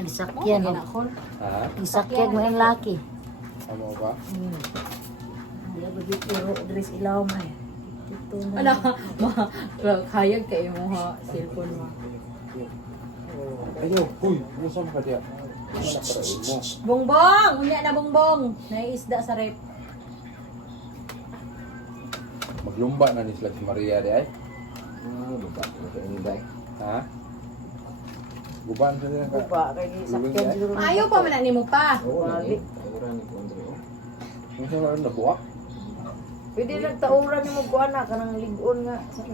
Gisakyan mo. Ha? Gisakyan mo ang laki. Ano ba? Dia begitu dress ilaw may. Ito na. Ala, kayag kayo mo ha, cellphone mo. Ayaw, huy, musam ka diya. Ano na parain mo? Bongbong! Unya na bongbong! Naiisda sa rep. Maglumba na ni sila si Maria di ay? Buka ko sa inyo day. Ha? Guban sa nila ka? Buka kay gisakyan siguro. Ayaw pa man mo pa. Oo, Balik. Ayuran ni Kondre. Ano sa mga nabuak? Pwede nagtauran mo kuan na kanang ligon nga sa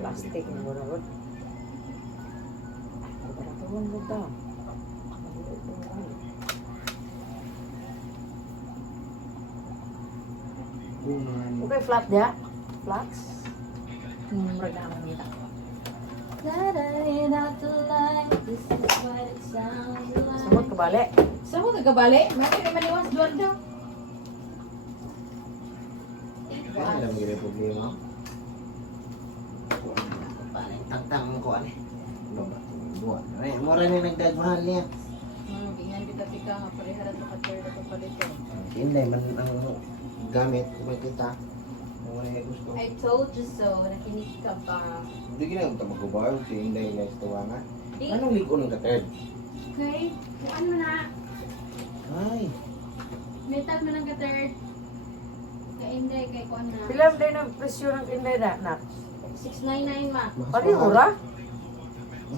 plastic mo na ron. Tawon mo ta. Okay, flat dia. Flats. Murag na ang nita. Samot ka balik. Sa mo nagkabali? Mati kay maniwas Eduardo. Ano lang gini problema? Tang-tang ko ani. Buwan. Ay, mura ni nagdagmahal niya. Ingay kita tika nga parehara to ka third to palito. Hindi man ang gamit kung kita. Mura ni gusto. I told you so, nakinig ka pa. Hindi ginagawa ito magbabayo si Inday na istuwangan. Di, Anong ligo ng katred? okay, ano na, Ay, metal mo ng ka third. Kainday kay kuan na. Pila din ang presyo ng inday na, nak? 699 ma. Pari mura.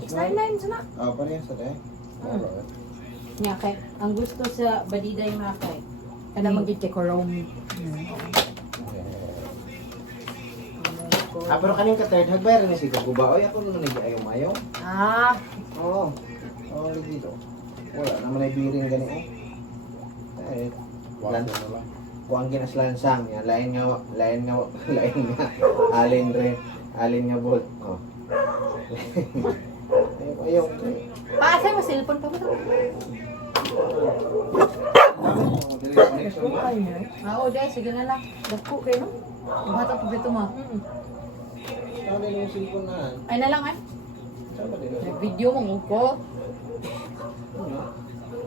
699 sana. Ah, pareha sa day. Nga kay, ang gusto sa badiday mga kay. Kada magiging decorum. Ah, pero kaning katred hagbayar ni si Kagubaoy ako nung nag-ayaw-ayaw. Ah, Oo. Oo, dito. Wala naman ay biring gani oh. Eh, Wala na lang. kuang ginasalansang niya, lain nga, alin nga bol. Oh. Ayaw. Paasay mo cellphone pa ba to? ay niya. Oo, dahil sige na lang. Dako kayo no? Bata pa dito ma. Ano din yung cellphone na? Ay na lang ay. Saan ba din? Video mo ko. Ano?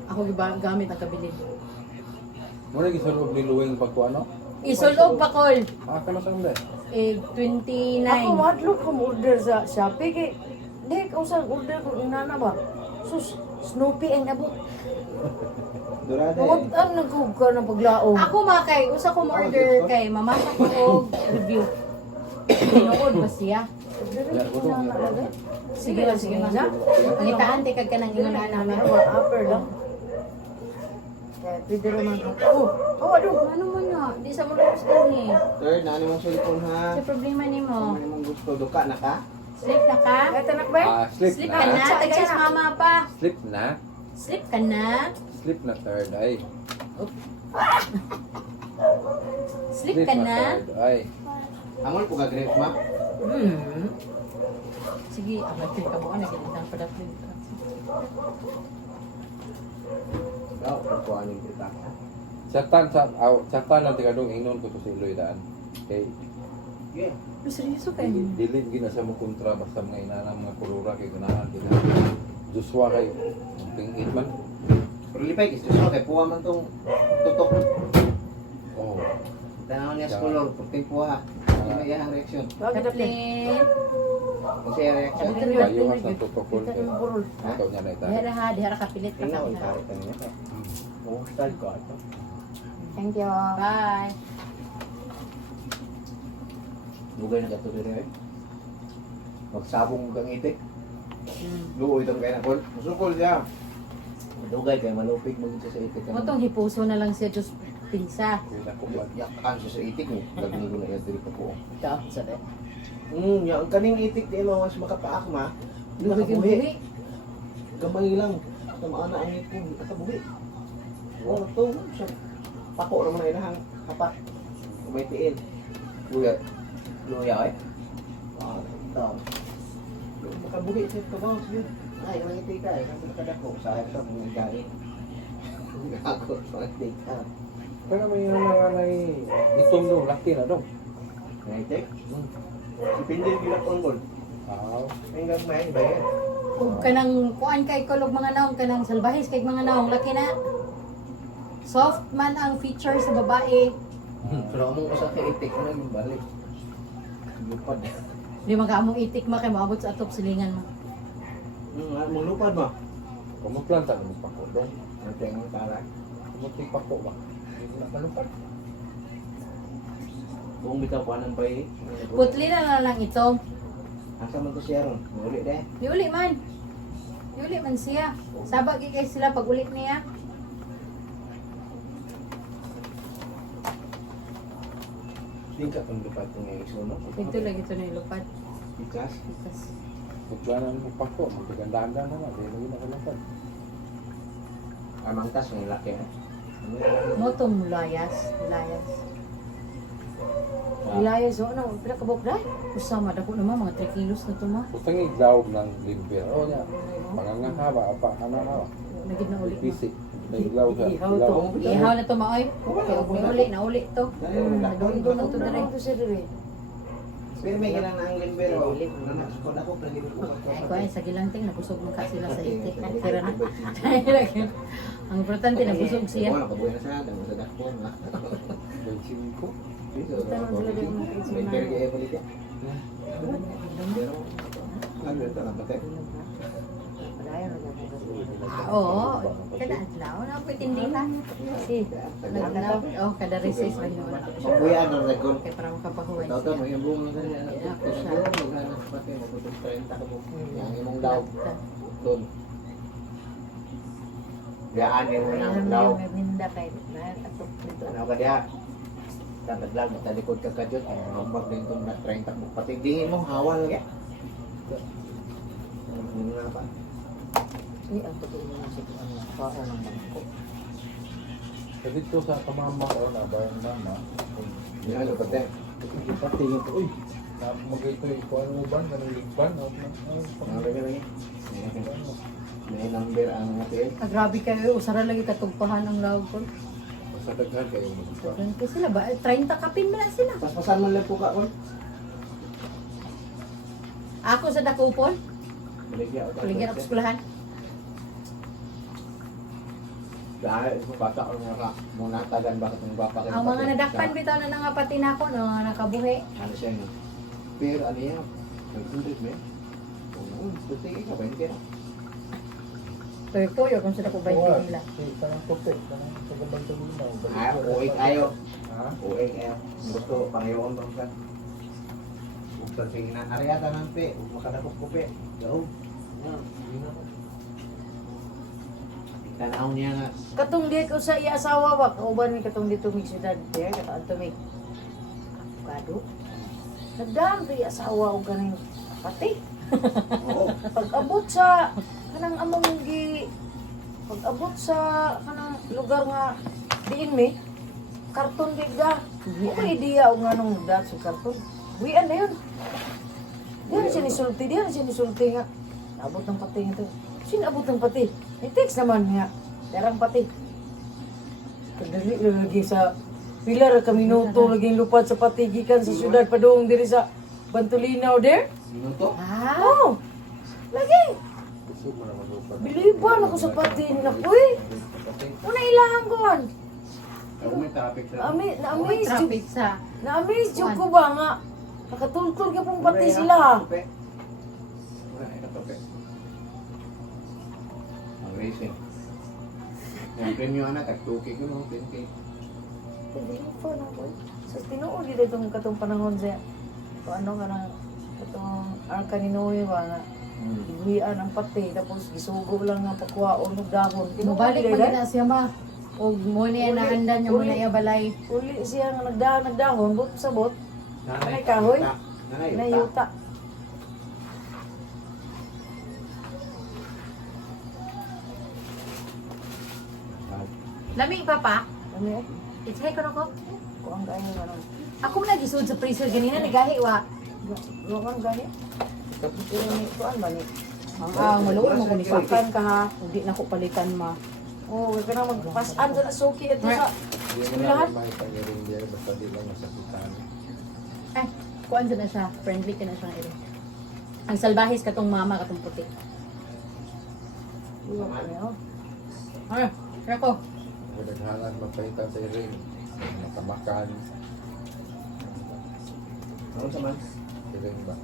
Ako gamit ang kabili. Muna gisulog ni Luwing pagko ano? Isulog pa kol. Ah, kano sa mga? Eh, 29. Ako madlo ko order sa Shopee kay di ka usang order ko inana ba. Sus, Snoopy ang nabot. Durada Huwag eh. ang nagkuka ng paglaong. Ako makay, usa ko order kay mamasa ko og review. Tinuod ba siya? Sige lang, sige lang. Pangitaan te kag kanang ingon na namin. Upper lang. Kaya pwede naman ako. Oh, aduh. Ano mo na? Di sa mo lubos din eh. Third, na mong cellphone ha? Sa problema nimo. Ano mong gusto? Duka na ka? Sleep na ka? Kaya tanak ba? Ah, sleep Sleep ka na. na? Tagsis mama pa. Sleep na. Sleep ka na? Sleep na third ay. Sleep ka na? third ay. Amol po ka-grip map? Sige, ako feel ka mo na ganitang padaplin ka. Oo, pagkuhan yung kita. Chatan lang tigadong ingnon ko to si Iloy daan. Okay. Yeah. Seryoso kayo? Dili gina sa mo kontra basta mga inana mga kulura kay ganahan kina. Joshua kay pingit man. Pero lipay, gusto siya kay puwa man tong tutok. Oh. Tanaw niya sa color, puting puwa. Ano ba yung reaction? Kaplin. Kung siya reaction? Bayo ka sa protocol kay. burol. Ikaw niya na ita. Dihara ha, dihara kapilit ka Tingnan, kami. itarit ka niya. Kung style ko ito. Thank you. Bye. Bugay na gato rin eh. Magsabong kang itik. Luoy itong kaya na kol. Masukol siya. Dugay kaya malupig maging siya sa itik. Motong hipuso na lang siya Diyos pinsa. Wala ko ba. Yakan siya sa itik mo. Gagawin ko na yan diri pa po. Ito, sa de. Ang kaning itik di mo mas makapaak ma. Di Buhi-buhi. makabuhi. Gamay lang. Tamaan na ang ipon. Katabuhi. Oo, ito. Siya. Pako naman na ilahang kapak. Kumitiin. Luya. Luya eh. Ito. Makabuhi siya kabaw siya. Ay, ang itik ka eh. Kasi nakadako. Sayang siya kung nagkain. Gago. Sa itik ka. Pero may mga nai itom do laki na dong. Ang itik? Ipindil bilang konggol. Ah. Hanggang may bayan. Ug kanang kuan kay kulog mga naong kanang salbahis kay mga naong laki na. Soft man ang feature sa babae. Pero among usa kay itik na yung balik. Lupad. Di makaamong itik ma kay maabot sa atop silingan mo. Among lupad ba? Kumuplanta ka mo pako dong. Ang tengong tarak. Kumuti pako ba? Hindi na kalupad. Kung bitaw kuanan pa eh. Putli na lang ito. Asa man to siya ron? Uli deh. Diuli man. Diuli man siya. Sabag kay sila pag ulit niya. Tingkat kung lupad kung yung iso no? Ito lagi ito na ilupad. Ikas. Tapos, Kutlanan mo pako. Magkagandaan na nga. Dahil hindi na kalupad. Amang tas yung laki eh. motong layas. Ilaya so ano, pila ka bok dai? Usama dako naman mga 3 kilos na to ma. Kutang iglaw ng limper. O niya. Pangangahaba. Apa? Ano na? Nagid na uli ma. Bisi. Nailaw ka. Ihaw to. Ihaw na to maoy. Okay, uli na uli to. Doon to dire. To sa dire. Pero may ganang ang limber o. Nakasukod ako, pwede ko Ay ko ay sa gilanting nabusog man ka sila sa itik. Tira na. Ang importante nabusog siya. Wala, kabuhay na siya. Dami sa dakpon. Bensin ko. Tanong sila din mga kids May na. pergi eh balik ya. Pero, ano ito na pati? Padayon na Oo, kada adlaw na po tinding ka. Si naglaw. Oh, kada recess man yun. Mabuya na nagkon. Kaya para makapahuway Tahu siya. mo yung buong na ganyan. Ako siya. Maghanap pati. Magputok 30 ka mo. Yang imong daw. Doon. Diyaan mo ng daw. May minda kay na atok dito. Ano ka diya? Dapat lang, talikod ka kadyot. Ang din itong na 30 mo. Pati diin mo, hawal lagi. Ano na pa? Ni ang totoo na sa ano, paa ng bangko. Kasi dito sa kamama ko na bayan mama. Ano pati? Pati yung uy. Mag-ito yung kung ano ba? Ganun ligban. Ano lagi lagi? May number ang natin. Ah, grabe kayo, usara lagi katugpahan ang lawag ko. Basta daghan kayo mag-ligban. Dagan kayo sila ba? 30 kapin na sila. Pas-pasan man lang po ka kon. Ako sa Dakupon, Baligya kuligyan ako skulahan. Dahil ito bata ko nga muna tagan bakit ng bapa kayo. Ang mga nadakpan bitaw na nangapatin ako no, nakabuhi. Ano siya no? Pero ano yan? Nag-hundred mo yan? Oo, puti ka ba yun? Tuyo kung sa Dakupon nila. Tanang tupik. Tanang sa gabang tulinaw. Ay, uwi kayo. Ha? Uwi kayo. Gusto, pangayoon bang ka? Buksan sige na. Ariata ng pe. Makadakot ko pe. Yaw. Yan. Yun ako. Tanaw niya nga. Katong di ko sa iya asawa ba, kauban ni katong dito mi syudad, di kataan to mi. Kado. Nagdaan kay asawa og ganing pati. Oo. Pag-abot sa kanang among gi pag-abot sa kanang lugar nga diin mi karton gid da. Okay diya og nganong dat sa karton. Buyan na yun. Diyan siya nisulti nga. Abot ng pati nga to. Sino abot ng pati? I-text naman nga. Darang pati. Kadali na lagi sa pila ra ka minuto laging lupad sa pati gikan sa syudad padung diri sa Bantulinaw there. Sino to? Ah, Oh. Lagi. Gusto mo naman lupa. Biliban ako sa pati na kuy. Una ilang kon. Ako may traffic sa... may Na-amaze jud. traffic sa Na-amaze jud ko ba nga. Nakatultol ka pong pati sila. Wala, ito pe. Ang racing. Yung premium anak, tag-2K ko no, 10K. Pag-info na ko. Sa tinuod dito itong katong panahon sa kung ano ka na katong arka ni Noe ba nga iwian ang pati tapos gisugo lang nga pakwa o nagdahon. Mubalik man din na siya ma. O muna yan naandan niya muna yung balay. Uli siya nga nagdahon, but sa bot, Nanay kahoy? Nanay, na yuta. yuta. Lami papa, Ano eh? itay ko na ko. Kung ang gaya nga nung Ako na gisud sa freezer ganina nagahi wa. Lukan gaya. Pero ni kuan ba ni? Ah, maluon mo ko ni Papa. Pakan ka ha. Hindi na ko palitan ma. Oh, wag ka na magpasan sa suki ito sa Hindi mo na makitang diya. Basta di lang masakitan. Ay, kuan na siya, friendly ka na siya rin. Ang salbahis katong mama katong puti. Ay, kaya ko. Kung naghalan, mapahitan sa ring. Matamakan. Ano sa man? Sa ring ba?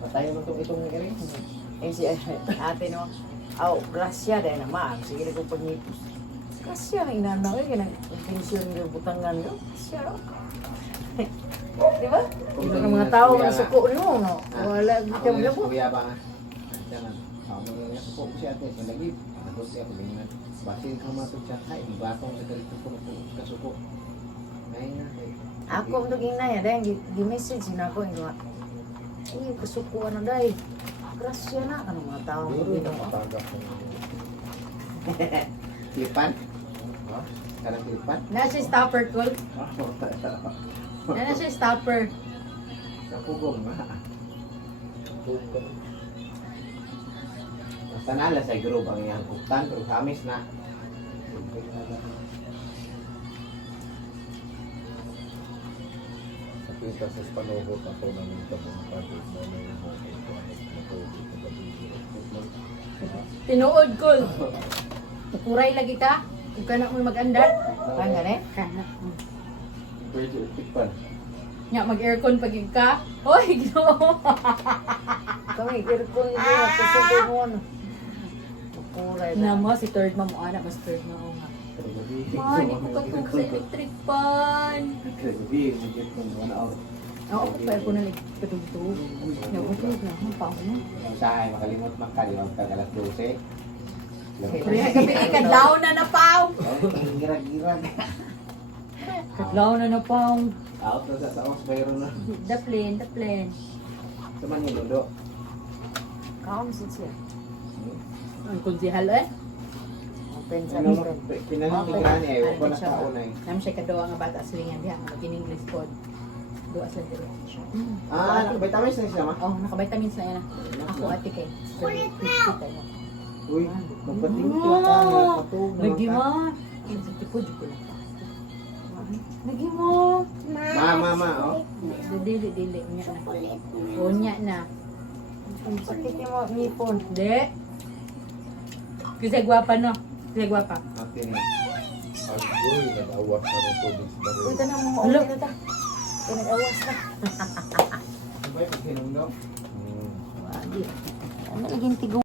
Patayin mo itong ring. Eh si ate no. Aw, grasya dahil naman. Sige ko pagnitos. Grasya ang inanaw eh. Kanang intensyon ng butangan no. Grasya no. Di ba? Ito ng mga tao na suko no. Wala Ako kita yung mo. kuya ba nga? Jangan. Ako yung suko ko siya ate. Palagi. Ako siya palingan. Basin ka matod siya. Ay, batong sa galito ko na kasuko. Ngayon nga. Ako ang naging na yan. Dahil gi-message na ako. Yung ay, kasukuan na dahil. Grasya na. Anong mga tao mo Pero dito? matagap ng Klipan? ha? Kanang klipan? Na siya stopper, Col. Na siya stopper. Napugong ba? Tukan. Basta nala sa group ang iyang kutan. Pero kamis na. Nakita sa panuhot ako ng mga kapatid mo na yung mga matulog sa gabi. Tinuod, Col. Tukuray lagi ka. Kung ka na mo mag-andar. Kaya nga eh. Kana. Pwede klipan. Nya, mag-aircon pag ka. Hoy, ginoo. Kami, aircon din na. Kasuko mo na. Mapuray Na na. mo, si third mo mo, anak, mas third mo nga. Ma, di ko katug sa electric fan. Gabi, medyo kung 1 hour. Oo, kaya ko na nagpatugtog. Nagpatugtog na, ang pao mo. Kung saan makalimot man ka, di ba alas 12. Kaya gabi, kadlaw na na pao. Girag-girag. Kadlaw na na pao. Out na sa taos, mayroon na. The plane, the plane. Saman yung ludo. Kaon siya. Ang konsihal eh. Open sa Ano, open. pinanitigrani eh, huwag ko na taon eh. Nam siya kaduwa nga bata silingan diha, mag-in-English pod. Duwa sa direction. Ah, nakabitamis na siya ma? Oh, naka-vitamins na yan. Ako ate kay. Kulit na! Uy, magpating ka ka, patug na Lagi ka. mo. Sa tipod, ko lang. Lagi mo. Ma, oh. Dili, Nya na. O, nya na. Ang sakit niya mo, ngipon. Hindi. Kasi gwapa no. Kasi gwapa. Okay na. Agoy, nag-awas na rin tubig sa Uy, baril. tanang mo. Hello. Okay na ta. Pinag-awas na. Sabay, pag hinungdong. Hmm. Ano naging tigo?